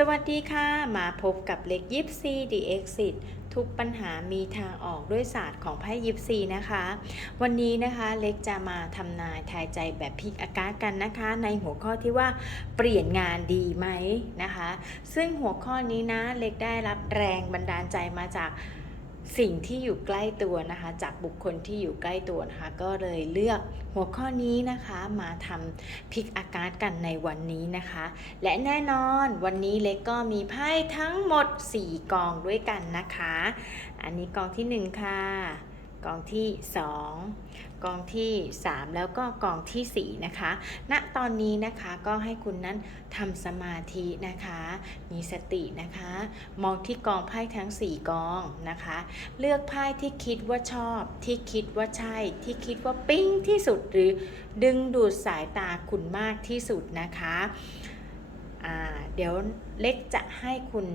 สวัสดีค่ะ มาพบกับเล็กยิปซีดีเอ็กซิทุกปัญหามีทางออกด้วยศาสตร์ของไพ่ยิปซีนะคะ วันนี้นะคะเล็กจะมาทำนายทายใจแบบพิกอากาศกันนะคะ ในหัวข้อที่ว่าเปลี่ยนงานดีไหมนะคะ ซึ่งหัวข้อนี้นะเล็กได้รับแรงบันดาลใจมาจาก สิ่งที่อยู่ใกล้ตัวนะคะ จากบุคคลที่อยู่ใกล้ตัวนะคะ ก็เลยเลือกหัวข้อนี้นะคะมาทำพลิกอาการกันในวันนี้นะคะ และแน่นอนวันนี้เล็กก็มีไพ่ทั้งหมด 4 กองด้วยกันนะคะ อันนี้กองที่ 1 ค่ะ กองที่ 2 กองที่ 3 แล้วก็กองทีสี่ 4 นะคะ ณ ตอนนี้นะคะก็ให้คุณนั้นทำสมาธินะคะ มีสตินะคะ มองที่กองไพ่ทั้ง 4 กองนะคะ เลือกไพ่ที่คิดว่าชอบ ที่คิดว่าใช่ ที่คิดว่าปิ๊งที่สุดหรือดึงดูดสายตาคุณมากที่สุดนะคะเดี๋ยวเล็กจะให้คุณ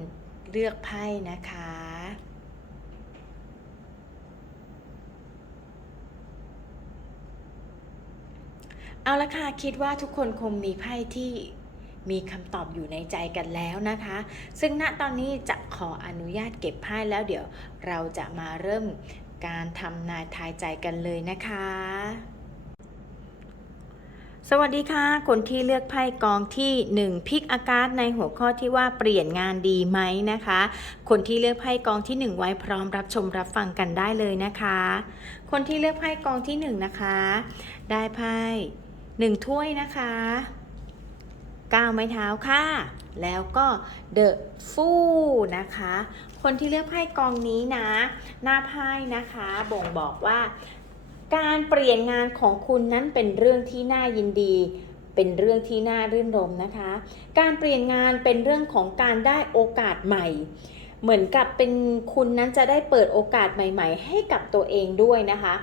เลือกไพ่นะคะ เอาละค่ะคิดว่าทุกคนคงมีไพ่ที่มีคำตอบอยู่ในใจกันแล้วนะคะ ซึ่งณตอนนี้จะขออนุญาตเก็บไพ่แล้วเดี๋ยวเราจะมาเริ่มการทำนายทายใจกันเลยนะคะ สวัสดีค่ะ คนที่เลือกไพ่กองที่ 1 พิกอากาศในหัวข้อที่ว่าเปลี่ยนงานดีไหมนะคะ คนที่เลือกไพ่กองที่ 1 ไว้พร้อมรับชมรับฟังกันได้เลยนะคะ คนที่เลือกไพ่กองที่ 1 นะคะ ได้ไพ่ หนึ่งถ้วยนะคะก้าวไม้เท้าค่ะ แล้วก็เดอะฟูนะคะ คนที่เลือกไพ่กองนี้นะ หน้าไพ่นะคะ บ่งบอกว่า การเปลี่ยนงานของคุณนั้นเป็นเรื่องที่น่ายินดีเป็นเรื่องที่น่ารื่นรมนะคะ การเปลี่ยนงานเป็นเรื่องของการได้โอกาสใหม่ เหมือนกับเป็นคุณนั้นจะได้เปิดโอกาสใหม่ ๆ ให้กับตัวเองด้วยนะคะ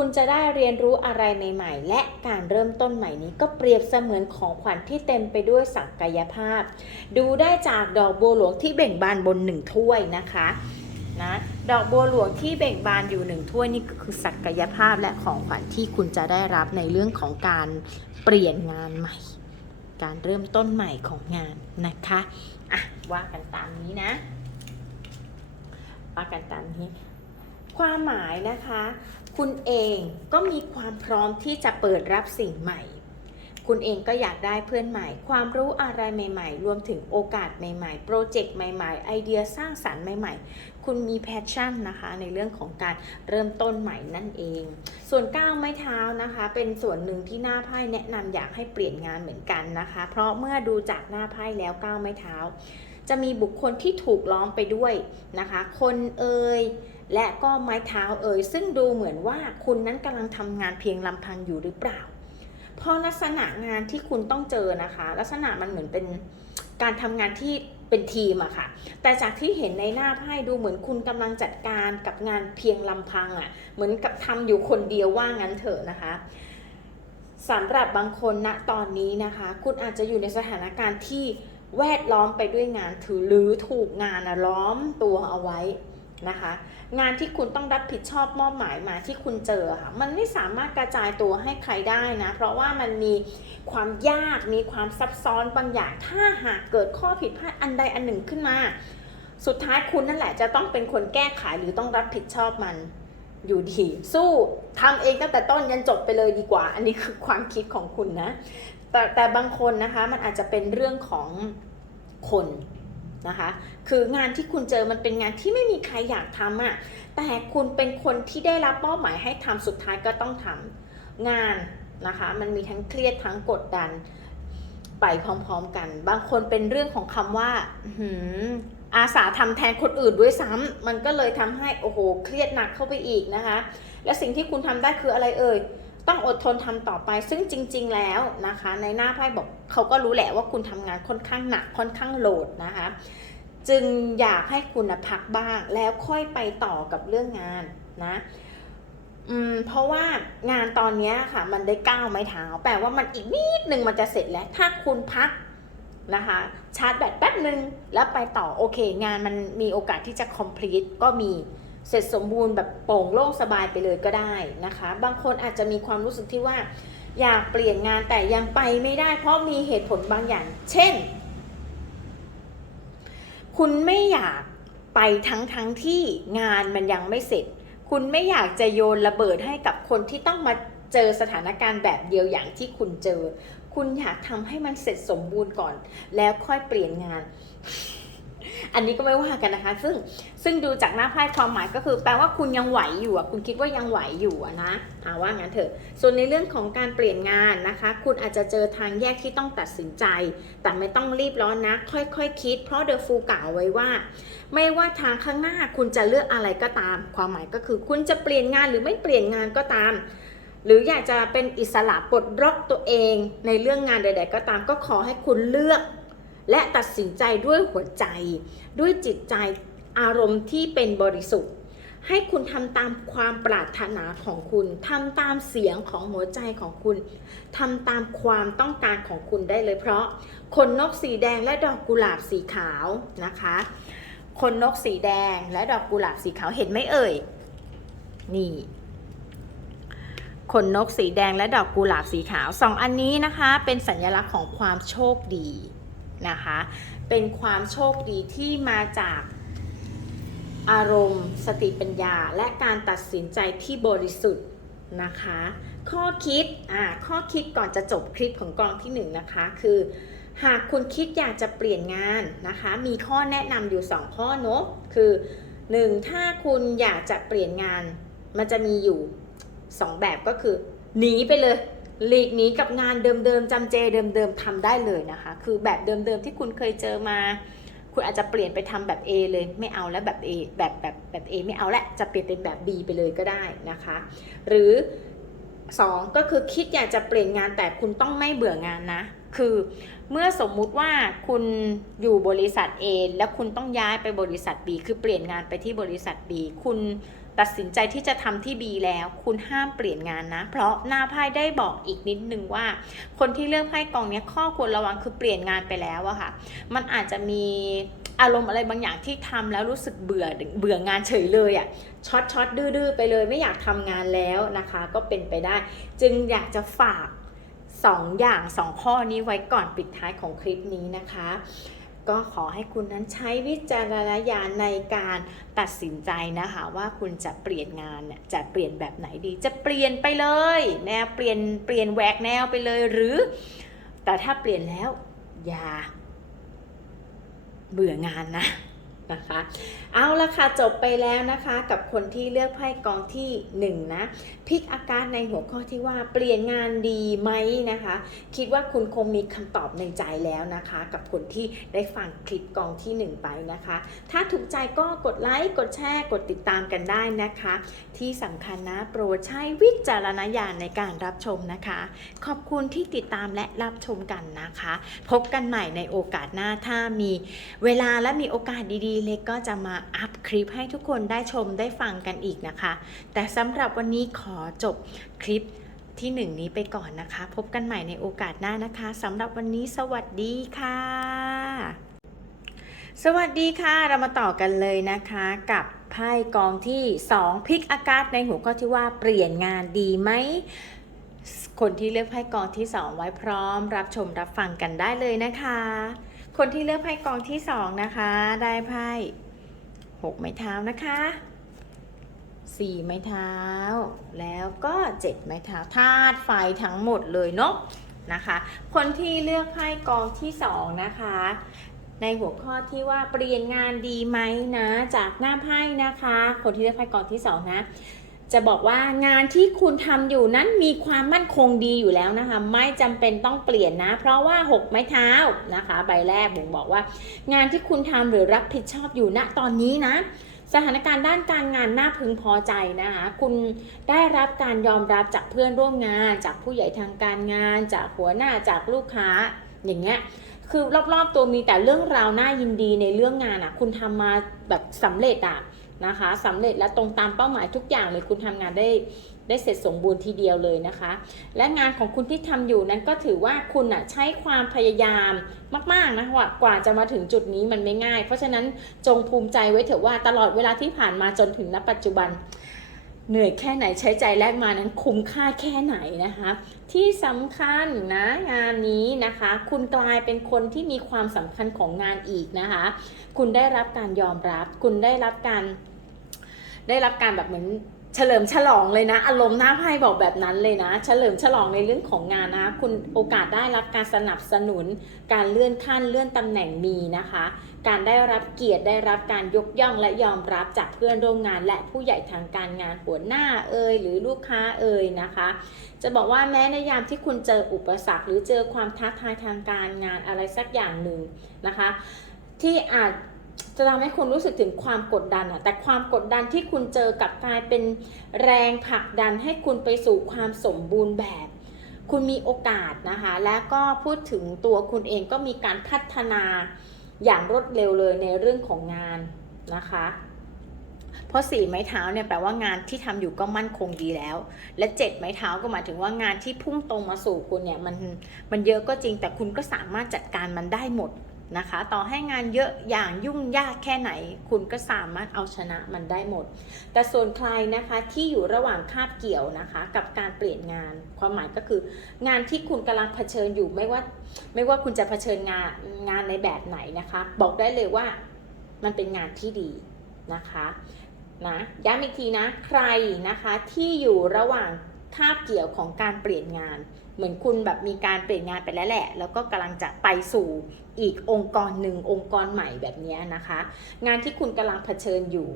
คุณจะได้เรียนรู้อะไรใหม่ๆ และการเริ่มต้นใหม่นี้ก็เปรียบเสมือนของขวัญที่เต็มไปด้วยศักยภาพ ดูได้จากดอกบัวหลวงที่เบ่งบานบนหนึ่งถ้วยนะคะนะดอกบัวหลวงที่เบ่งบานอยู่หนึ่งถ้วยนี่ก็คือศักยภาพและของขวัญที่คุณจะได้รับในเรื่องของการเปลี่ยนงานใหม่ การเริ่มต้นใหม่ของงานนะคะอะว่ากันตามนี้นะว่ากันตามนี้ ความหมายนะคะ คุณเองก็มีความพร้อมที่จะเปิดรับสิ่งใหม่ คุณเองก็อยากได้เพื่อนใหม่ ความรู้อะไรใหม่ๆ รวมถึงโอกาสใหม่ๆ โปรเจกต์ใหม่ๆ ไอเดียสร้างสรรค์ใหม่ ๆ คุณมีแพชชั่นนะคะในเรื่องของการเริ่มต้นใหม่นั่นเอง ส่วนก้าวไม้เท้านะคะ เป็นส่วนหนึ่งที่หน้าไพ่แนะนำอยากให้เปลี่ยนงานเหมือนกันนะคะ เพราะเมื่อดูจากหน้าไพ่แล้วก้าวไม้เท้า จะมีบุคคลที่ถูกล้อมไปด้วยนะคะ คนเอ่ย และก็ไม้เท้าเอ่ยซึ่งดูเหมือนว่าคุณนั้นกำลังทำงานเพียงลำพังอยู่หรือเปล่า เพราะลักษณะงานที่คุณต้องเจอนะคะ ลักษณะมันเหมือนเป็นการทำงานที่เป็นทีมอะค่ะ แต่จากที่เห็นในหน้าไพ่ดูเหมือนคุณกำลังจัดการกับงานเพียงลำพังอะเหมือนกับทำอยู่คนเดียวว่างั้นเถอะนะคะสำหรับบางคนณตอนนี้นะคะ คุณอาจจะอยู่ในสถานการณ์ที่แวดล้อมไปด้วยงานถือหรือถูกงานล้อมตัวเอาไว้ นะคะ งานที่คุณต้องรับผิดชอบมอบหมายมาที่คุณเจอค่ะ มันไม่สามารถกระจายตัวให้ใครได้นะ เพราะว่ามันมีความยากมีความซับซ้อนบางอย่าง ถ้าหากเกิดข้อผิดพลาดอันใดอันหนึ่งขึ้นมา สุดท้ายคุณนั่นแหละจะต้องเป็นคนแก้ไขหรือต้องรับผิดชอบมันอยู่ดี สู้ทำเองตั้งแต่ต้นยันจบไปเลยดีกว่า อันนี้คือความคิดของคุณนะ แต่แต่บางคนนะคะมันอาจจะเป็นเรื่องของคน นะคะ คืองานที่คุณเจอมันเป็นงานที่ไม่มีใครอยากทำอะ่ะ แต่คุณเป็นคนที่ได้รับมอบหมายให้ทำสุดท้ายก็ต้องทำงานนะคะ มันมีทั้งเครียดทั้งกดดันไปพร้อมๆกัน บางคนเป็นเรื่องของคำว่าอื้อหืออาสาทำแทนคนอื่นด้วยซ้ำมันก็เลยทำให้โอ้โหเครียดหนักเข้าไปอีกนะคะ และสิ่งที่คุณทำได้คืออะไรเอ่ย ต้องอดทนทำต่อไป ซึ่งจริง ๆ แล้วนะคะ ในหน้าไพ่บอกเขาก็รู้แหละว่าคุณทำงานค่อนข้างหนักค่อนข้างโหลดนะคะ จึงอยากให้คุณพักบ้าง แล้วค่อยไปต่อกับเรื่องงานนะอืมเพราะว่างานตอนนี้ค่ะ มันได้ก้าวไม้เท้าแปลว่ามันอีกนิดนึงมันจะเสร็จแล้ว ถ้าคุณพักนะคะ ชาร์จแบตแป๊บนึง แล้วไปต่อโอเค งานมันมีโอกาสที่จะ complete ก็มี เสร็จสมบูรณ์แบบโปร่งโล่งสบายไปเลยก็ได้นะคะ บางคนอาจจะมีความรู้สึกที่ว่า อยากเปลี่ยนงานแต่ยังไปไม่ได้ เพราะมีเหตุผลบางอย่าง เช่น คุณไม่อยากไปทั้งทั้งที่งานมันยังไม่เสร็จ คุณไม่อยากจะโยนระเบิดให้กับคนที่ต้องมาเจอสถานการณ์แบบเดียวอย่างที่คุณเจอ คุณอยากทำให้มันเสร็จสมบูรณ์ก่อน แล้วค่อยเปลี่ยนงาน อันนี้ก็ไม่ว่ากันนะคะ ซึ่งซึ่งดูจากหน้าไพ่ความหมายก็คือแปลว่าคุณยังไหวอยู่อะคุณคิดว่ายังไหวอยู่อะนะอาว่างั้นเถอะ ส่วนในเรื่องของการเปลี่ยนงานนะคะ คุณอาจจะเจอทางแยกที่ต้องตัดสินใจ แต่ไม่ต้องรีบร้อนนะ ค่อยๆคคิด เพราะเดอะฟูกล่าวไว้ว่า ไม่ว่าทางข้างหน้าคุณจะเลือกอะไรก็ตาม ความหมายก็คือคุณจะเปลี่ยนงานหรือไม่เปลี่ยนงานก็ตามหรืออยากจะเป็นอิสระปลดล็อกตัวเองในเรื่องงานใด ๆ ก็ตามก็ขอให้คุณเลือก และตัดสินใจด้วยหัวใจ ด้วยจิตใจอารมณ์ที่เป็นบริสุทธิ์ ให้คุณทำตามความปรารถนาของคุณทำตามเสียงของหัวใจของคุณทำตามความต้องการของคุณได้เลยเพราะขนนกสีแดงและดอกกุหลาบสีขาวนะคะขนนกสีแดงและดอกกุหลาบสีขาวเห็นไหมเอ่ย นี่ขนนกสีแดงและดอกกุหลาบสีขาวสองอันนี้นะคะ เป็นสัญลักษณ์ของความโชคดี นะคะ เป็นความโชคดีที่มาจากอารมณ์ สติปัญญา และการตัดสินใจที่บริสุทธิ์นะคะ ข้อคิดอ่าข้อคิดก่อนจะจบคลิปของกองที่หนึ่งนะคะคือ หากคุณคิดอยากจะเปลี่ยนงานนะคะ มีข้อแนะนำอยู่ 2 ข้อเนอะคือ 1. ถ้าคุณอยากจะเปลี่ยนงาน มันจะมีอยู่ 2 แบบก็คือหนีไปเลย หลีกหนีกับงานเดิมๆจำเจเดิมๆทำได้เลยนะคะ คือแบบเดิมๆที่คุณเคยเจอมา คุณอาจจะเปลี่ยนไปทำแบบ A เลยไม่เอาแล้วแบบ A แบบแบบแบบ A ไม่เอาและจะเปลี่ยนเป็นแบบ B ไปเลยก็ได้นะคะ หรือ 2 ก็คือคิดอยากจะเปลี่ยนงานแต่คุณต้องไม่เบื่องานนะ คือเมื่อสมมุติว่าคุณอยู่บริษัท A แล้วคุณต้องย้ายไปบริษัท B คือเปลี่ยนงานไปที่บริษัท B คุณ ตัดสินใจที่จะทำที่ B แล้ว คุณห้ามเปลี่ยนงานนะ เพราะหน้าไพ่ได้บอกอีกนิดนึงว่า คนที่เลือกไพ่กองนี้ข้อควรระวังคือเปลี่ยนงานไปแล้วอะค่ะ มันอาจจะมีอารมณ์อะไรบางอย่างที่ทำแล้วรู้สึกเบื่อเบื่องานเฉยเลยอะช็อตช็อตดื้อๆไปเลยไม่อยากทำงานแล้วนะคะ ก็เป็นไปได้ จึงอยากจะฝาก 2 อย่าง 2 ข้อนี้ไว้ก่อนปิดท้ายของคลิปนี้นะคะ ก็ขอให้คุณนั้นใช้วิจารณญาณในการตัดสินใจนะคะว่าคุณจะเปลี่ยนงานเนี่ยจะเปลี่ยนแบบไหนดี จะเปลี่ยนไปเลยแนวเปลี่ยนเปลี่ยนแหวกแนวไปเลยหรือ แต่ถ้าเปลี่ยนแล้วอย่าเบื่องานนะนะคะ เอาละค่ะจบไปแล้วนะคะ กับคนที่เลือกไพ่กองที่1นะพิกอาการในหัวข้อที่ว่าเปลี่ยนงานดีไหมนะคะ คิดว่าคุณคงมีคำตอบในใจแล้วนะคะ กับคนที่ได้ฟังคลิปกองที่ 1 ไปนะคะ ถ้าถูกใจก็กดไลค์กดแชร์กดติดตามกันได้นะคะ ที่สำคัญนะโปรดใช้วิจารณญาณในการรับชมนะคะ ขอบคุณที่ติดตามและรับชมกันนะคะ พบกันใหม่ในโอกาสหน้าถ้ามีเวลาและมีโอกาสดีๆ เล็กก็จะมาอัพคลิปให้ทุกคนได้ชมได้ฟังกันอีกนะคะ แต่สำหรับวันนี้ขอจบคลิปที่หนึ่งนี้ไปก่อนนะคะ พบกันใหม่ในโอกาสหน้านะคะสำหรับวันนี้สวัสดีค่ะ สวัสดีค่ะ เรามาต่อกันเลยนะคะกับไพ่กองที่ 2พลิกอากาศในหัวข้อที่ว่าเปลี่ยนงานดีไหมคนที่เลือกไพ่กองที่ 2 ไว้พร้อม รับชมรับฟังกันได้เลยนะคะ คนที่เลือกไพ่กองที่ 2 นะคะ ได้ไพ่ 6ไม้เท้านะคะ4ไม้เท้า แล้วก็7ไม้เท้าธาตุไฟทั้งหมดเลยเนาะนะคะ คนที่เลือกไพ่กองที่2นะคะ ในหัวข้อที่ว่าเปลี่ยนงานดีไหมนะ จากหน้าไพ่นะคะ คนที่เลือกไพ่กองที่2นะ จะบอกว่างานที่คุณทำอยู่นั้นมีความมั่นคงดีอยู่แล้วนะคะ ไม่จำเป็นต้องเปลี่ยนนะ เพราะว่า 6 ไม้เท้านะคะ ใบแรกผมบอกว่า งานที่คุณทำหรือรับผิดชอบอยู่ณตอนนี้นะ สถานการณ์ด้านการงานน่าพึงพอใจนะคะ คุณได้รับการยอมรับจากเพื่อนร่วมงาน จากผู้ใหญ่ทางการงาน จากหัวหน้าจากลูกค้าอย่างเงี้ยคือรอบๆตัวมีแต่เรื่องราวน่ายินดีในเรื่องงานอะ คุณทำมาแบบสำเร็จอะ นะคะสำเร็จและตรงตามเป้าหมายทุกอย่างเลยคุณทำงานได้ได้เสร็จสมบูรณ์ทีเดียวเลยนะคะ และงานของคุณที่ทำอยู่นั้นก็ถือว่าคุณอะใช้ความพยายามมากๆนะว่ากว่าจะมาถึงจุดนี้มันไม่ง่าย เพราะฉะนั้นจงภูมิใจไว้เถอะว่าตลอดเวลาที่ผ่านมาจนถึงณปัจจุบัน เหนื่อยแค่ไหนใช้ใจแลกมานั้นคุ้มค่าแค่ไหนนะคะ ที่สำคัญนะงานนี้นะคะ คุณกลายเป็นคนที่มีความสำคัญของงานอีกนะคะ คุณได้รับการยอมรับ คุณได้รับการได้รับการแบบเหมือน เฉลิมฉลองเลยนะ อารมณ์หน้าไพ่บอกแบบนั้นเลยนะ เฉลิมฉลองในเรื่องของงานนะ คุณโอกาสได้รับการสนับสนุน การเลื่อนขั้นเลื่อนตำแหน่งมีนะคะ การได้รับเกียรติได้รับการยกย่องและยอมรับจากเพื่อนร่วมงาน และผู้ใหญ่ทางการงานหัวหน้าเอ่ยหรือลูกค้าเอ่ยนะคะ จะบอกว่าแม้ในยามที่คุณเจออุปสรรค หรือเจอความท้าทายทางการงานอะไรสักอย่างหนึ่งนะคะ ที่อาจ จะทำให้คุณรู้สึกถึงความกดดันอะแต่ความกดดันที่คุณเจอกับกลายเป็นแรงผลักดันให้คุณไปสู่ความสมบูรณ์แบบ คุณมีโอกาสนะคะ และก็พูดถึงตัวคุณเองก็มีการพัฒนาอย่างรวดเร็วเลยในเรื่องของงานนะคะ เพราะสี่ไม้เท้าเนี่ยแปลว่างานที่ทำอยู่ก็มั่นคงดีแล้ว และเจ็ดไม้เท้าก็หมายถึงว่างานที่พุ่งตรงมาสู่คุณเนี่ยมันมันเยอะก็จริงแต่คุณก็สามารถจัดการมันได้หมด นะคะ ต่อให้งานเยอะอย่างยุ่งยากแค่ไหน คุณก็สามารถเอาชนะมันได้หมด แต่ส่วนใครนะคะที่อยู่ระหว่างคาบเกี่ยวนะคะ กับการเปลี่ยนงาน ความหมายก็คืองานที่คุณกำลังเผชิญอยู่ไม่ว่า ไม่ว่าคุณจะเผชิญงานงานในแบบไหนนะคะ บอกได้เลยว่ามันเป็นงานที่ดีนะคะนะย้ำอีกทีนะใครนะคะที่อยู่ระหว่างคาบเกี่ยวของการเปลี่ยนงาน เหมือนคุณแบบมีการเปลี่ยนงานไปแล้วแหละ แล้วก็กำลังจะไปสู่อีกองค์กรหนึ่งองค์กรใหม่แบบนี้นะคะ งานที่คุณกำลังเผชิญอยู่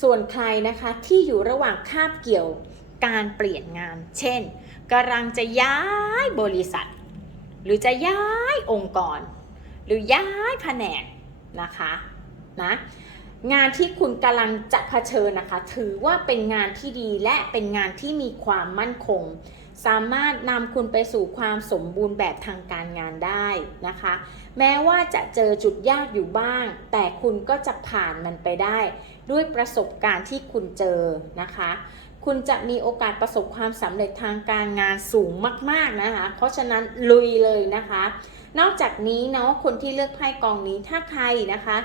ส่วนใครนะคะที่อยู่ระหว่างคาบเกี่ยวการเปลี่ยนงาน เช่นกำลังจะย้ายบริษัท หรือจะย้ายองค์กร หรือย้ายแผนกนะคะนะ งานที่คุณกำลังจะเผชิญนะคะ ถือว่าเป็นงานที่ดีและเป็นงานที่มีความมั่นคง สามารถนำคุณไปสู่ความสมบูรณ์แบบทางการงานได้นะคะ แม้ว่าจะเจอจุดยากอยู่บ้าง แต่คุณก็จะผ่านมันไปได้ ด้วยประสบการณ์ที่คุณเจอนะคะ คุณจะมีโอกาสประสบความสำเร็จทางการงานสูงมากๆนะคะ เพราะฉะนั้นลุยเลยนะคะ นอกจากนี้เนาะคนที่เลือกไพ่กองนี้ถ้าใครนะคะ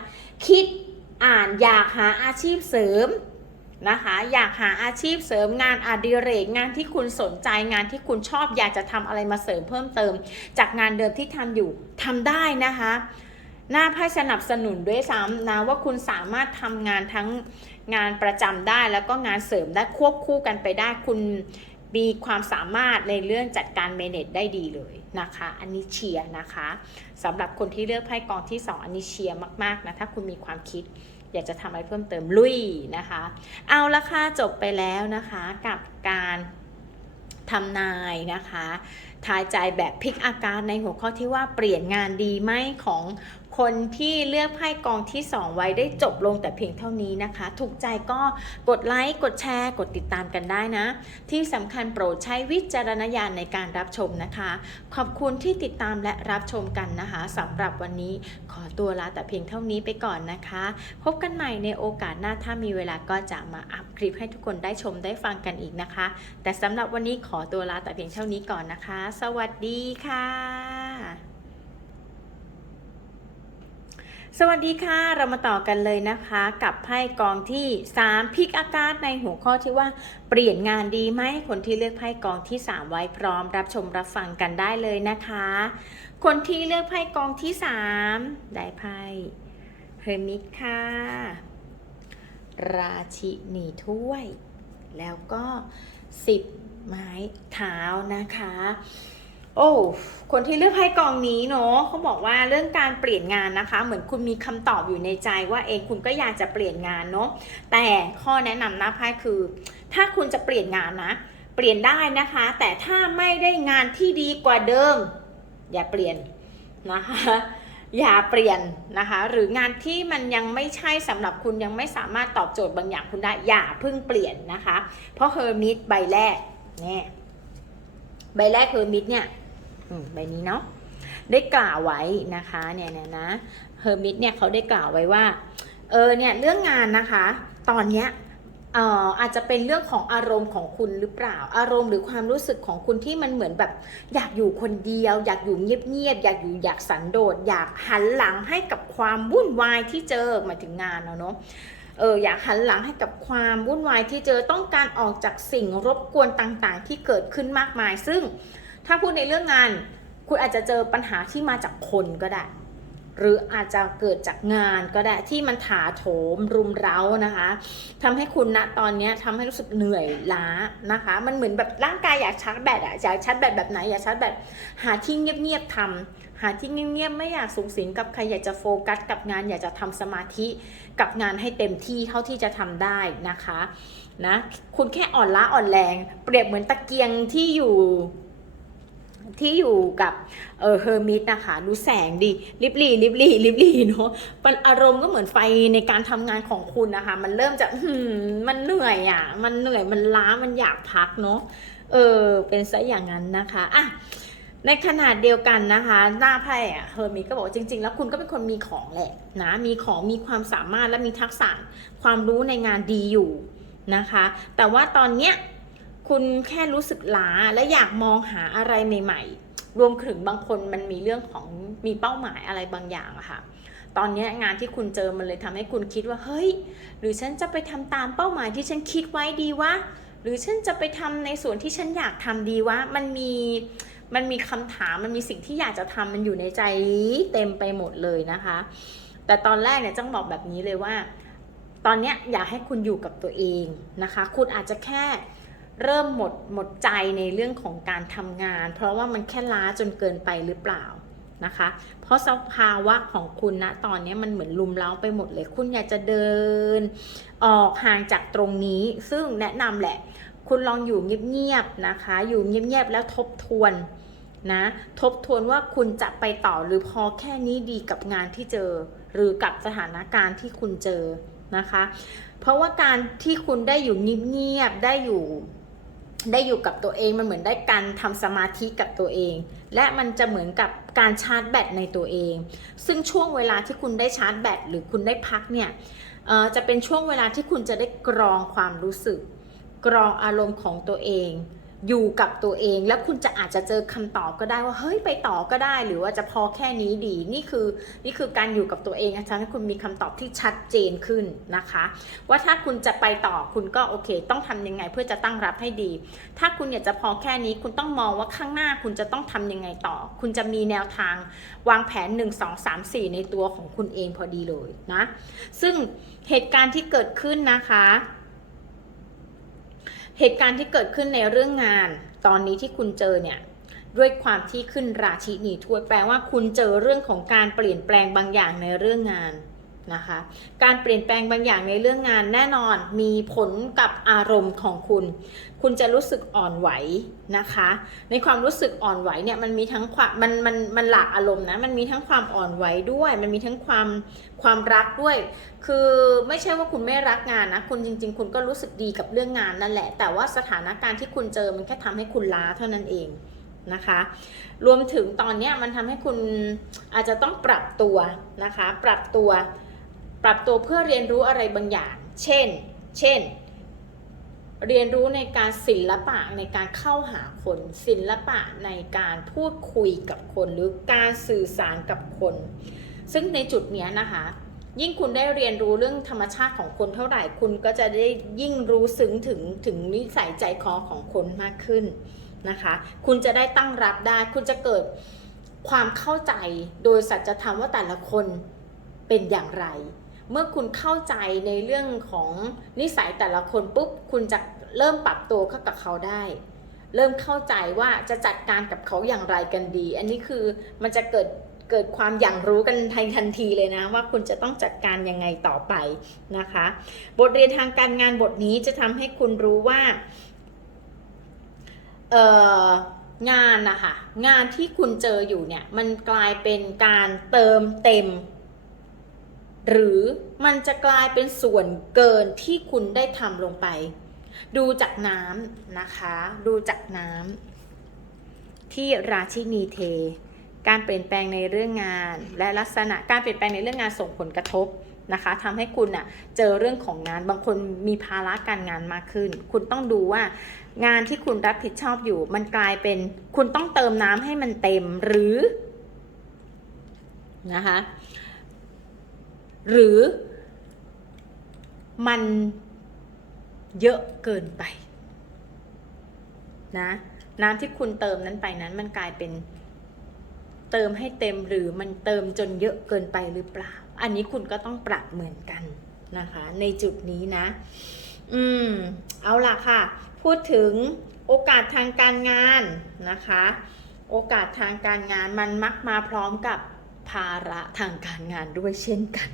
คิด อ่านอยากหาอาชีพเสริมนะคะอยากหาอาชีพเสริมงานอดิเรกงานที่คุณสนใจงานที่คุณชอบอยากจะทำอะไรมาเสริมเพิ่มเติม จากงานเดิมที่ทำอยู่ทำได้นะคะ หน้าไพ่สนับสนุนด้วยซ้ำนะว่าคุณสามารถทำงานทั้งงานประจำได้แล้วก็งานเสริมได้ควบคู่กันไปได้คุณ มีความสามารถในเรื่องจัดการเมเนจได้ดีเลยนะคะ อันนี้เชียร์นะคะสำหรับคนที่เลือกไพ่กองที่ 2 อันนี้เชียร์มากๆนะถ้าคุณมีความคิดอยากจะทำอะไรเพิ่มเติมลุยนะคะ เอาละค่ะจบไปแล้วนะคะกับการทำนายนะคะ ทายใจแบบพลิกอาการในหัวข้อที่ว่าเปลี่ยนงานดีไหมของ คนที่เลือกไพ่กองที่ 2 ไว้ได้จบลงแต่เพียงเท่านี้นะคะ ถูกใจก็กดไลค์กดแชร์กดติดตามกันได้นะ ที่สำคัญโปรดใช้วิจารณญาณในการรับชมนะคะ ขอบคุณที่ติดตามและรับชมกันนะคะสำหรับวันนี้ขอตัวลาแต่เพียงเท่านี้ไปก่อนนะคะ พบกันใหม่ในโอกาสหน้าถ้ามีเวลาก็จะมาอัพคลิปให้ทุกคนได้ชมได้ฟังกันอีกนะคะ แต่สำหรับวันนี้ขอตัวลาแต่เพียงเท่านี้ก่อนนะคะ สวัสดีค่ะ สวัสดีค่ะ เรามาต่อกันเลยนะคะ กับไพ่กองที่ 3 พิกอากาศในหัวข้อที่ว่า เปลี่ยนงานดีไหมคนที่เลือกไพ่กองที่ 3 ไว้พร้อม รับชมรับฟังกันได้เลยนะคะ คนที่เลือกไพ่กองที่ 3 ได้ไพ่เฮอร์มิตค่ะ ราชินีถ้วย แล้วก็ 10 ไม้เท้านะคะ โอ้คนที่เลือกไพ่กองนี้เนาะเขาบอกว่าเรื่องการเปลี่ยนงานนะคะ เหมือนคุณมีคำตอบอยู่ในใจว่าเองคุณก็อยากจะเปลี่ยนงานเนาะแต่ข้อแนะนำนะไพ่คือ ถ้าคุณจะเปลี่ยนงานนะ เปลี่ยนได้นะคะ แต่ถ้าไม่ได้งานที่ดีกว่าเดิม อย่าเปลี่ยนนะคะอย่าเปลี่ยนนะคะ หรืองานที่มันยังไม่ใช่สำหรับคุณยังไม่สามารถตอบโจทย์บางอย่างคุณได้ อย่าเพิ่งเปลี่ยนนะคะ เพราะเฮอร์มิตใบแรกเนี่ยใบแรกเฮอร์มิตเนี่ย ใบนี้เนาะได้กล่าวไว้นะคะเนี่ยเนี่ยนะเฮอร์มิตเนี่ยเขาได้กล่าวไว้ว่าเออเนี่ยเรื่องงานนะคะ ตอนเนี้ยเอ่ออาจจะเป็นเรื่องของอารมณ์ของคุณหรือเปล่า อารมณ์หรือความรู้สึกของคุณที่มันเหมือนแบบ อยากอยู่คนเดียว อยากอยู่เงียบๆอยากอยู่อยากสันโดษ อยากหันหลังให้กับความวุ่นวายที่เจอหมายถึงงานเนาะเอออยากหันหลังให้กับความวุ่นวายที่เจอต้องการออกจากสิ่งรบกวนต่างๆ ที่เกิดขึ้นมากมาย ซึ่ง ถ้าพูดในเรื่องงาน คุณอาจจะเจอปัญหาที่มาจากคนก็ได้ หรืออาจจะเกิดจากงานก็ได้ที่มันถาโถมรุมเร้านะคะทำให้คุณณตอนนี้ทำให้รู้สึกเหนื่อยล้านะคะ มันเหมือนแบบร่างกายอยากชาร์จแบตอะอยากชาร์จแบตแบบไหนอยากชาร์จแบตหาที่เงียบๆทำหาที่เงียบๆไม่อยากสูงสิงกับใครอยากจะโฟกัสกับงาน อยากจะทำสมาธิกับงานให้เต็มที่เท่าที่จะทำได้นะคะนะคุณแค่อ่อนล้าอ่อนแรง เปรียบเหมือนตะเกียงที่อยู่ ที่อยู่กับเออเฮอร์มิตนะคะดูแสงดีริบหรี่ริบหรี่ริบหรี่เนาะมันอารมณ์ก็เหมือนไฟในการทำงานของคุณนะคะ มันเริ่มจะหืมมันเหนื่อยอะ มันเหนื่อยมันล้ามันอยากพักเนาะเออเป็นซะอย่างนั้นนะคะอะในขนาดเดียวกันนะคะ หน้าไพ่อะเฮอร์มิตก็บอกว่าจริง ๆ แล้วคุณก็เป็นคนมีของแหละนะมีของมีความสามารถและมีทักษะความรู้ในงานดีอยู่นะคะ แต่ว่าตอนเนี้ย คุณแค่รู้สึกล้าและอยากมองหาอะไรใหม่ๆ รวมถึงบางคนมันมีเรื่องของมีเป้าหมายอะไรบางอย่างอะค่ะ ตอนนี้งานที่คุณเจอมันเลยทำให้คุณคิดว่าเฮ้ย หรือฉันจะไปทำตามเป้าหมายที่ฉันคิดไว้ดีวะ หรือฉันจะไปทำในส่วนที่ฉันอยากทำดีวะ มันมีมันมีคำถามมันมีสิ่งที่อยากจะทำมันอยู่ในใจเต็มไปหมดเลยนะคะ แต่ตอนแรกเนี่ยจ้องบอกแบบนี้เลยว่า ตอนนี้อยากให้คุณอยู่กับตัวเองนะคะ คุณอาจจะแค่ เริ่มหมดหมดใจในเรื่องของการทำงาน เพราะว่ามันแค่ล้าจนเกินไปหรือเปล่านะคะ เพราะสภาวะของคุณนะตอนนี้มันเหมือนลุมเล้าไปหมดเลย คุณอยากจะเดิน ออกห่างจากตรงนี้ ซึ่งแนะนำแหละ คุณลองอยู่เงียบๆนะคะ อยู่เงียบๆแล้วทบทวนนะ ทบทวนว่าคุณจะไปต่อหรือพอแค่นี้ดีกับงานที่เจอ หรือกับสถานการณ์ที่คุณเจอนะคะ เพราะว่าการที่คุณได้อยู่เงียบๆได้อยู่ ได้อยู่กับตัวเองมันเหมือนได้การทำสมาธิกับตัวเอง และมันจะเหมือนกับการชาร์จแบตในตัวเอง ซึ่งช่วงเวลาที่คุณได้ชาร์จแบตหรือคุณได้พักเนี่ยจะเป็นช่วงเวลาที่คุณจะได้กรองความรู้สึก กรองอารมณ์ของตัวเอง อยู่กับตัวเอง แล้วคุณจะอาจจะเจอคำตอบก็ได้ว่าเฮ้ยไปต่อก็ได้ หรือว่าจะพอแค่นี้ดีนี่คือนี่คือการอยู่กับตัวเองอาจารย์ให้คุณมีคำตอบที่ชัดเจนขึ้นนะคะ ว่าถ้าคุณจะไปต่อคุณก็โอเค ต้องทำยังไงเพื่อจะตั้งรับให้ดี ถ้าคุณอยากจะพอแค่นี้คุณต้องมองว่าข้างหน้าคุณจะต้องทำยังไงต่อ คุณจะมีแนวทางวางแผน 1 2 3 4 ในตัวของคุณเองพอดีเลยนะ ซึ่งเหตุการณ์ที่เกิดขึ้นนะคะ เหตุการณ์ที่เกิดขึ้นในเรื่องงาน ตอนนี้ที่คุณเจอเนี่ยด้วยความที่ขึ้นราชินีถ้วยแปลว่าคุณเจอเรื่องของการเปลี่ยนแปลงบางอย่างในเรื่องงาน นะคะ การเปลี่ยนแปลงบางอย่างในเรื่องงานแน่นอนมีผลกับอารมณ์ของคุณ คุณจะรู้สึกอ่อนไหวนะคะ ในความรู้สึกอ่อนไหวเนี่ยมันมีทั้งความมันมันมันหลากอารมณ์นะมันมีทั้งความอ่อนไหวด้วย มันมีทั้งความความรักด้วย คือไม่ใช่ว่าคุณไม่รักงานนะคุณจริง ๆ คุณก็รู้สึกดีกับเรื่องงานนั่นแหละ แต่ว่าสถานการณ์ที่คุณเจอมันแค่ทำให้คุณล้าเท่านั้นเองนะคะ รวมถึงตอนนี้มันทำให้คุณอาจจะต้องปรับตัวนะคะ ปรับตัว ปรับตัวเพื่อเรียนรู้อะไรบางอย่าง เช่น เช่น เรียนรู้ในการศิลปะในการเข้าหาคนศิลปะในการพูดคุยกับคนหรือการสื่อสารกับคน ซึ่งในจุดเนี้ยนะคะยิ่งคุณได้เรียนรู้เรื่องธรรมชาติของคนเท่าไหร่คุณก็จะได้ยิ่งรู้ซึ้งถึงถึงนิสัยใจคอของคนมากขึ้นนะคะ คุณจะได้ตั้งรับได้ คุณจะเกิดความเข้าใจโดยสัจธรรมว่าแต่ละคนเป็นอย่างไร เมื่อคุณเข้าใจในเรื่องของนิสัยแต่ละคนปุ๊บคุณจะเริ่มปรับตัวเข้ากับเขาได้ เริ่มเข้าใจว่าจะจัดการกับเขาอย่างไรกันดี อันนี้คือมันจะเกิดเกิดความอย่างรู้กันทันทันทีเลยนะ ว่าคุณจะต้องจัดการยังไงต่อไปนะคะ บทเรียนทางการงานบทนี้จะทำให้คุณรู้ว่าเอองานนะคะงานที่คุณเจออยู่เนี่ยมันกลายเป็นการเติมเต็ม หรือมันจะกลายเป็นส่วนเกินที่คุณได้ทำลงไป ดูจากน้ำนะคะ ดูจากน้ำที่ราชินีเท การเปลี่ยนแปลงในเรื่องงาน และลักษณะการเปลี่ยนแปลงในเรื่องงานส่งผลกระทบนะคะทำให้คุณอะเจอเรื่องของงานบางคนมีภาระการงานมากขึ้น คุณต้องดูว่างานที่คุณรับผิดชอบอยู่ มันกลายเป็นคุณต้องเติมน้ำให้มันเต็มหรือนะคะ หรือมันเยอะเกินไปนะน้ำที่คุณเติมนั้นไปนั้นมันกลายเป็นเติมให้เต็มหรือมันเติมจนเยอะเกินไปหรือเปล่า อันนี้คุณก็ต้องปรับเหมือนกันนะคะ ในจุดนี้นะ อืม เอาล่ะค่ะ พูดถึงโอกาสทางการงานนะคะ โอกาสทางการงานมันมักมาพร้อมกับภาระทางการงานด้วยเช่นกัน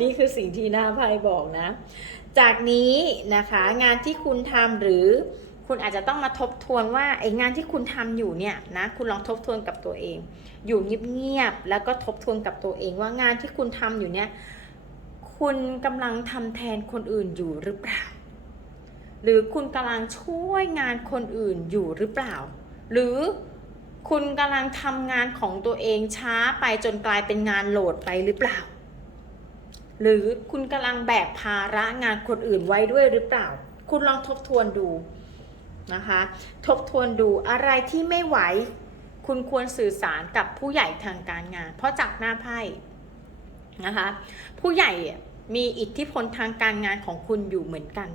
นี่คือสิ่งที่หน้าไพ่บอกนะ จากนี้นะคะงานที่คุณทำหรือคุณอาจจะต้องมาทบทวนว่าไอ้งานที่คุณทำอยู่เนี่ยนะคุณลองทบทวนกับตัวเอง อยู่เงียบๆแล้วก็ทบทวนกับตัวเองว่างานที่คุณทำอยู่เนี่ยคุณกำลังทำแทนคนอื่นอยู่หรือเปล่า หรือคุณกำลังช่วยงานคนอื่นอยู่หรือเปล่า หรือคุณกำลังทำงานของตัวเองช้าไปจนกลายเป็นงานโหลดไปหรือเปล่า หรือคุณกำลังแบกภาระงานคนอื่นไว้ด้วยหรือเปล่า คุณลองทบทวนดูนะคะ ทบทวนดูอะไรที่ไม่ไหว คุณควรสื่อสารกับผู้ใหญ่ทางการงาน เพราะจากหน้าไพ่นะคะ ผู้ใหญ่มีอิทธิพลทางการงานของคุณอยู่เหมือนกัน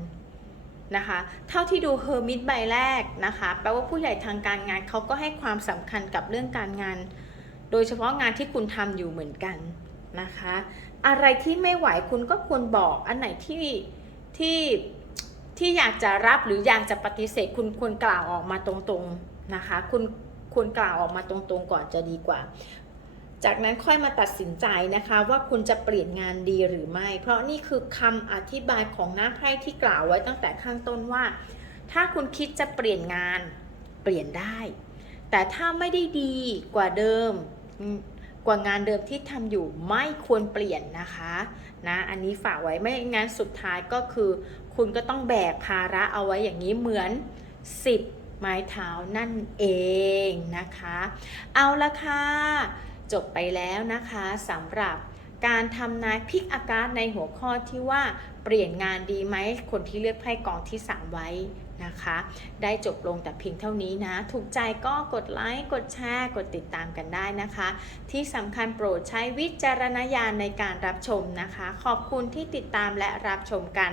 นะคะ เท่าที่ดูเฮอร์มิตใบแรกนะคะแปลว่าผู้ใหญ่ทางการงานเขาก็ให้ความสำคัญกับเรื่องการงาน โดยเฉพาะงานที่คุณทำอยู่เหมือนกันนะคะ อะไรที่ไม่ไหวคุณก็ควรบอก อันไหนที่ที่ที่อยากจะรับหรืออยากจะปฏิเสธ คุณควรกล่าวออกมาตรงๆนะคะ คุณควรกล่าวออกมาตรงๆก่อนจะดีกว่า จากนั้นค่อยมาตัดสินใจนะคะ ว่าคุณจะเปลี่ยนงานดีหรือไม่ เพราะนี่คือคำอธิบายของหน้าไพ่ที่กล่าวไว้ตั้งแต่ข้างต้นว่า ถ้าคุณคิดจะเปลี่ยนงานเปลี่ยนได้ แต่ถ้าไม่ได้ดีกว่าเดิม ว่างานเดิมที่ทำอยู่ไม่ควรเปลี่ยนนะคะนะอันนี้ฝากไว้ไม่งั้นสุดท้ายก็คือ คุณก็ต้องแบกภาระเอาไว้อย่างนี้เหมือน 10 ไม้เท้านั่นเองนะคะ เอาละค่ะจบไปแล้วนะคะสำหรับการทำนายพิกอากาศในหัวข้อที่ว่าเปลี่ยนงานดีไหมคนที่เลือกไพ่กองที่ 3 ไว้ นะคะ ได้จบลงแต่เพียงเท่านี้นะ ถูกใจก็กดไลค์ กดแชร์ กดติดตามกันได้นะคะ ที่สำคัญโปรดใช้วิจารณญาณในการรับชมนะคะ ขอบคุณที่ติดตามและรับชมกัน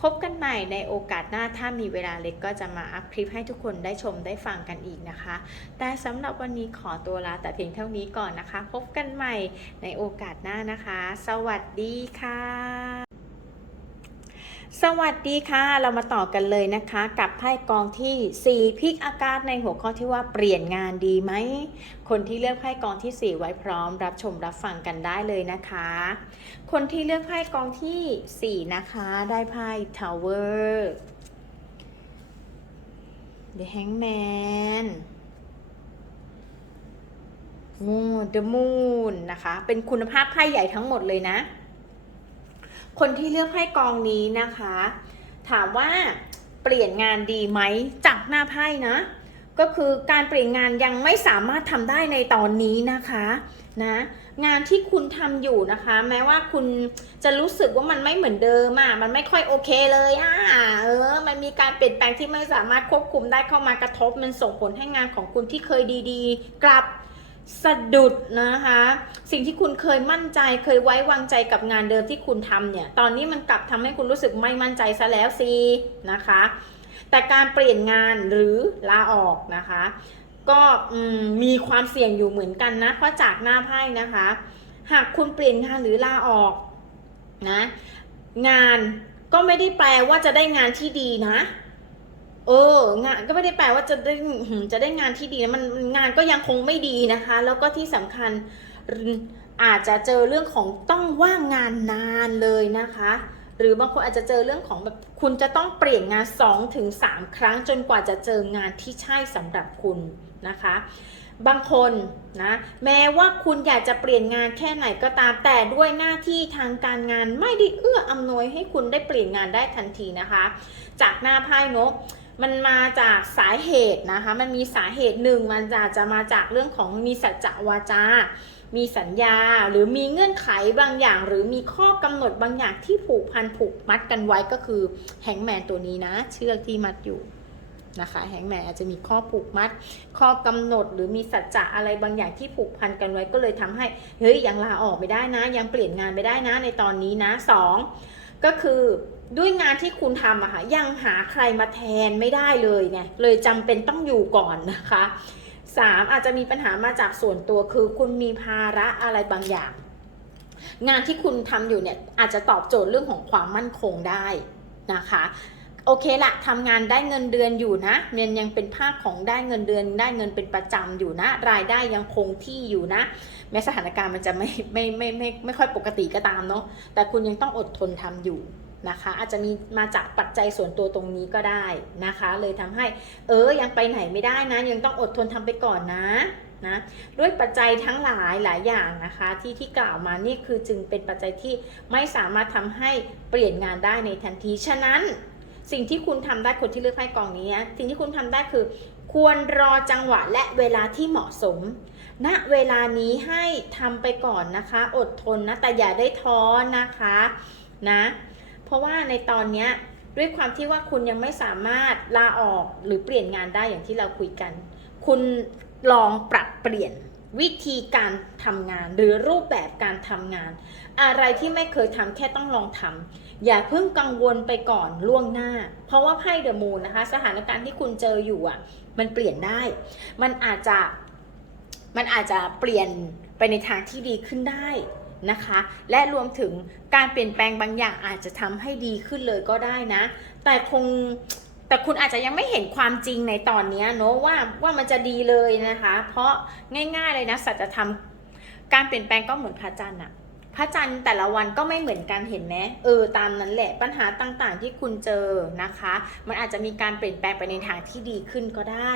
พบกันใหม่ในโอกาสหน้าถ้ามีเวลาเล็กก็จะมาอัพคลิปให้ทุกคนได้ชมได้ฟังกันอีกนะคะ แต่สำหรับวันนี้ขอตัวลาแต่เพียงเท่านี้ก่อนนะคะ พบกันใหม่ในโอกาสหน้านะคะ สวัสดีค่ะ สวัสดีค่ะ เรามาต่อกันเลยนะคะ กับไพ่กองที่ 4 พิกอากาศในหัวข้อที่ว่าเปลี่ยนงานดีไหม คนที่เลือกไพ่กองที่ 4 ไว้พร้อม รับชมรับฟังกันได้เลยนะคะ คนที่เลือกไพ่กองที่ 4 นะคะ ได้ไพ่ Tower The Hangman โอ้ The Moon นะคะ เป็นคุณภาพไพ่ใหญ่ทั้งหมดเลยนะ คนที่เลือกไพ่กองนี้นะคะ ถามว่าเปลี่ยนงานดีไหมจากหน้าไพ่นะ ก็คือการเปลี่ยนงานยังไม่สามารถทำได้ในตอนนี้นะคะนะงานที่คุณทำอยู่นะคะ แม้ว่าคุณจะรู้สึกว่ามันไม่เหมือนเดิมอะมันไม่ค่อยโอเคเลยอะเออ มันมีการเปลี่ยนแปลงที่ไม่สามารถควบคุมได้เข้ามากระทบ มันส่งผลให้งานของคุณที่เคยดีๆ กลับ สะดุดนะคะ สิ่งที่คุณเคยมั่นใจเคยไว้วางใจกับงานเดิมที่คุณทำเนี่ย ตอนนี้มันกลับทำให้คุณรู้สึกไม่มั่นใจซะแล้วสินะคะ แต่การเปลี่ยนงานหรือลาออกนะคะ ก็มีความเสี่ยงอยู่เหมือนกันนะเพราะจากหน้าไพ่นะคะ หากคุณเปลี่ยนงานหรือลาออกนะ งานก็ไม่ได้แปลว่าจะได้งานที่ดีนะ เอองานก็ไม่ได้แปลว่าจะได้จะได้งานที่ดีนะมันงานก็ยังคงไม่ดีนะคะ แล้วก็ที่สำคัญอาจจะเจอเรื่องของต้องว่างงานนานเลยนะคะ หรือบางคนอาจจะเจอเรื่องของแบบคุณจะต้องเปลี่ยนงาน2-3ถึงครั้งจนกว่าจะเจองานที่ใช่สำหรับคุณนะคะ บางคนนะแม้ว่าคุณอยากจะเปลี่ยนงานแค่ไหนก็ตามแต่ด้วยหน้าที่ทางการงานไม่ได้เอื้ออำนวยให้คุณได้เปลี่ยนงานได้ทันทีนะคะ จากหน้าไพ่นก มันมาจากสาเหตุนะคะ มันมีสาเหตุหนึ่งมันจะจะมาจากเรื่องของมีสัจจวาจา มีสัญญาหรือมีเงื่อนไขบางอย่าง หรือมีข้อกำหนดบางอย่างที่ผูกพันผูกมัดกันไว้ก็คือแฮงแมนตัวนี้นะ เชือกที่มัดอยู่นะคะแฮงแมนอาจจะมีข้อผูกมัด ข้อกำหนดหรือมีสัจจะอะไรบางอย่างที่ผูกพันกันไว้ก็เลยทำให้เฮ้ยยังลาออกไม่ได้นะ ยังเปลี่ยนงานไม่ได้นะในตอนนี้นะสองก็คือ ด้วยงานที่คุณทำอะค่ะยังหาใครมาแทนไม่ได้เลยไงเลยจำเป็นต้องอยู่ก่อนนะคะสามอาจจะมีปัญหามาจากส่วนตัวคือคุณมีภาระอะไรบางอย่าง งานที่คุณทำอยู่เนี่ยอาจจะตอบโจทย์เรื่องของความมั่นคงได้นะคะโอเคละทำงานได้เงินเดือนอยู่นะเนียนยังเป็นภาคของได้เงินเดือน ได้เงินเป็นประจำอยู่นะ รายได้ยังคงที่อยู่นะ แม้สถานการณ์มันจะไม่ไม่ไม่ไม่ไม่ค่อยปกติก็ตามเนาะแต่คุณยังต้องอดทนทำอยู่ นะคะ อาจจะมีมาจากปัจจัยส่วนตัวตรงนี้ก็ได้นะคะ เลยทำให้ เออยังไปไหนไม่ได้นะ ยังต้องอดทนทำไปก่อนนะนะด้วยปัจจัยทั้งหลายหลายอย่างนะคะที่ที่กล่าวมานี่คือจึงเป็นปัจจัยที่ไม่สามารถทำให้เปลี่ยนงานได้ในทันที ฉะนั้นสิ่งที่คุณทำได้คนที่เลือกไพ่กองนี้ สิ่งที่คุณทำได้คือ ควรรอจังหวะและเวลาที่เหมาะสมณเวลานี้ให้ทำไปก่อนนะคะ อดทนนะแต่อย่าได้ท้อนะคะนะ ราะว่าในตอนเนี้ยด้วยความที่ว่าคุณยังไม่สามารถลาออกหรือเปลี่ยนงานได้อย่างที่เราคุยกัน คุณลองปรับเปลี่ยนวิธีการทำงานหรือรูปแบบการทำงาน อะไรที่ไม่เคยทำแค่ต้องลองทำอย่าเพิ่งกังวลไปก่อนล่วงหน้า เพราะว่าไพ่เดอะมูนนะคะ สถานการณ์ที่คุณเจออยู่อะ มันเปลี่ยนได้ มันอาจจะมันอาจจะเปลี่ยนไปในทางที่ดีขึ้นได้ นะคะ และรวมถึงการเปลี่ยนแปลงบางอย่างอาจจะทำให้ดีขึ้นเลยก็ได้นะ แต่คงแต่คุณอาจจะยังไม่เห็นความจริงในตอนนี้เนอะว่าว่ามันจะดีเลยนะคะ เพราะง่าย ๆเลยนะสัจธรรมการเปลี่ยนแปลงก็เหมือนพระจันทร์อะพระจันทร์แต่ละวันก็ไม่เหมือนกันเห็นไหมเออตามนั้นแหละปัญหาต่างๆ ที่คุณเจอนะคะ มันอาจจะมีการเปลี่ยนแปลงไปในทางที่ดีขึ้นก็ได้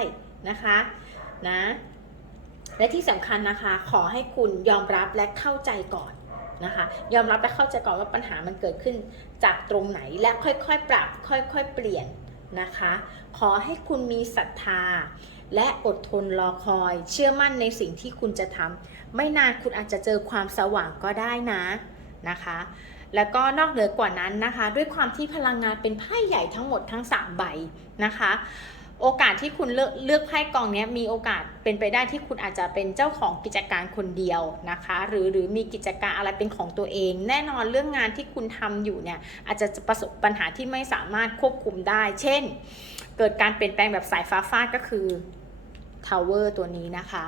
นะคะนะและที่สำคัญนะคะ ขอให้คุณยอมรับและเข้าใจก่อน นะคะ ยอมรับและเข้าใจก่อนว่าปัญหามันเกิดขึ้นจากตรงไหนและค่อยๆ ปรับ ค่อยๆ เปลี่ยนนะคะ ขอให้คุณมีศรัทธา และอดทนรอคอย เชื่อมั่นในสิ่งที่คุณจะทำไม่นานคุณอาจจะเจอความสว่างก็ได้นะนะคะ แล้วก็นอกเหนือกว่านั้นนะคะ ด้วยความที่พลังงานเป็นไพ่ใหญ่ทั้งหมดทั้ง 3 ใบนะคะ โอกาสที่คุณเลือกเลือกไพ่กองนี้มีโอกาสเป็นไปได้ที่คุณอาจจะเป็นเจ้าของกิจการคนเดียวนะคะ หรือหรือมีกิจการอะไรเป็นของตัวเอง แน่นอนเรื่องงานที่คุณทำอยู่เนี่ยอาจจะประสบปัญหาที่ไม่สามารถควบคุมได้ เช่น เกิดการเปลี่ยนแปลงแบบสายฟ้าฟาดก็คือทาวเวอร์ตัวนี้นะคะ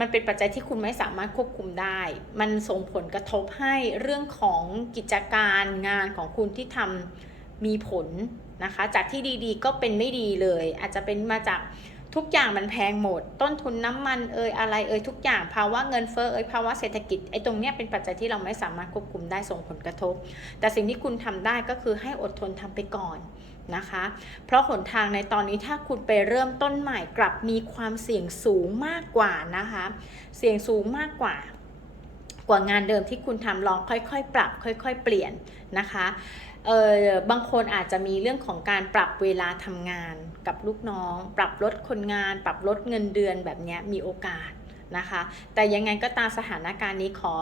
มันเป็นปัจจัยที่คุณไม่สามารถควบคุมได้ มันส่งผลกระทบให้เรื่องของกิจการงานของคุณที่ทำมีผล นะคะ จากที่ดีๆ ก็เป็นไม่ดีเลย อาจจะเป็นมาจากทุกอย่างมันแพงหมด ต้นทุนน้ำมันเอ่ยอะไรเอ่ยทุกอย่างภาวะเงินเฟ้อเอ่ยภาวะเศรษฐกิจไอ้ตรงเนี้ยเป็นปัจจัยที่เราไม่สามารถควบคุมได้ส่งผลกระทบ แต่สิ่งที่คุณทำได้ก็คือให้อดทนทำไปก่อนนะคะ เพราะหนทางในตอนนี้ถ้าคุณไปเริ่มต้นใหม่กลับมีความเสี่ยงสูงมากกว่านะคะ เสี่ยงสูงมากกว่ากว่างานเดิมที่คุณทำลองค่อยๆ ปรับ ค่อย ๆ เปลี่ยนนะคะ เออบางคนอาจจะมีเรื่องของการปรับเวลาทำงานกับลูกน้อง ปรับลดคนงาน ปรับลดเงินเดือนแบบนี้มีโอกาสนะคะ แต่ยังไงก็ตามสถานการณ์นี้ขอ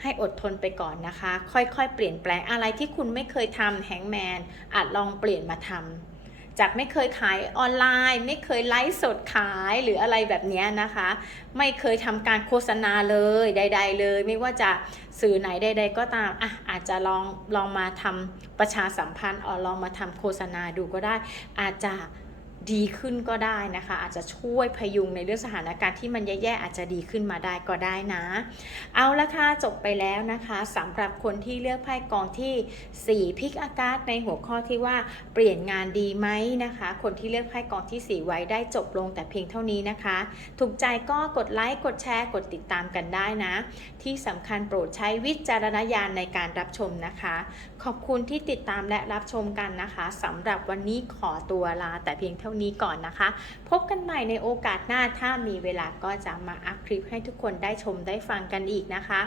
ให้อดทนไปก่อนนะคะ ค่อยๆ เปลี่ยนแปลงอะไรที่คุณไม่เคยทำแฮงแมนอาจลองเปลี่ยนมาทำ จากไม่เคยขายออนไลน์ ไม่เคยไลฟ์สดขายหรืออะไรแบบนี้นะคะ ไม่เคยทำการโฆษณาเลยใด ๆ เลย ไม่ว่าจะสื่อไหนใด ๆ ก็ตามอะอาจจะลองลองมาทำประชาสัมพันธ์ออลองมาทำโฆษณาดูก็ได้ อาจจะ ดีขึ้นก็ได้นะคะ อาจจะช่วยพยุงในเรื่องสถานการณ์ที่มันแย่ๆอาจจะดีขึ้นมาได้ก็ได้นะ เอาละค่ะจบไปแล้วนะคะสำหรับคนที่เลือกไพ่กองที่ 4 พิกอากาศในหัวข้อที่ว่าเปลี่ยนงานดีไหมนะคะ คนที่เลือกไพ่กองที่ 4 ไว้ได้จบลงแต่เพียงเท่านี้นะคะ ถูกใจก็กดไลค์กดแชร์กดติดตามกันได้นะ ที่สำคัญโปรดใช้วิจารณญาณในการรับชมนะคะ ขอบคุณที่ติดตามและรับชมกันนะคะสำหรับวันนี้ขอตัวลาแต่เพียงเท่านี้นี้ก่อนนะคะ พบกันใหม่ในโอกาสหน้าถ้ามีเวลาก็จะมาอัพคลิปให้ทุกคนได้ชมได้ฟังกันอีกนะคะ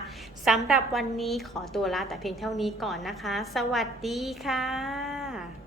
สำหรับวันนี้ขอตัวลาแต่เพียงเท่านี้ก่อนนะคะ สวัสดีค่ะ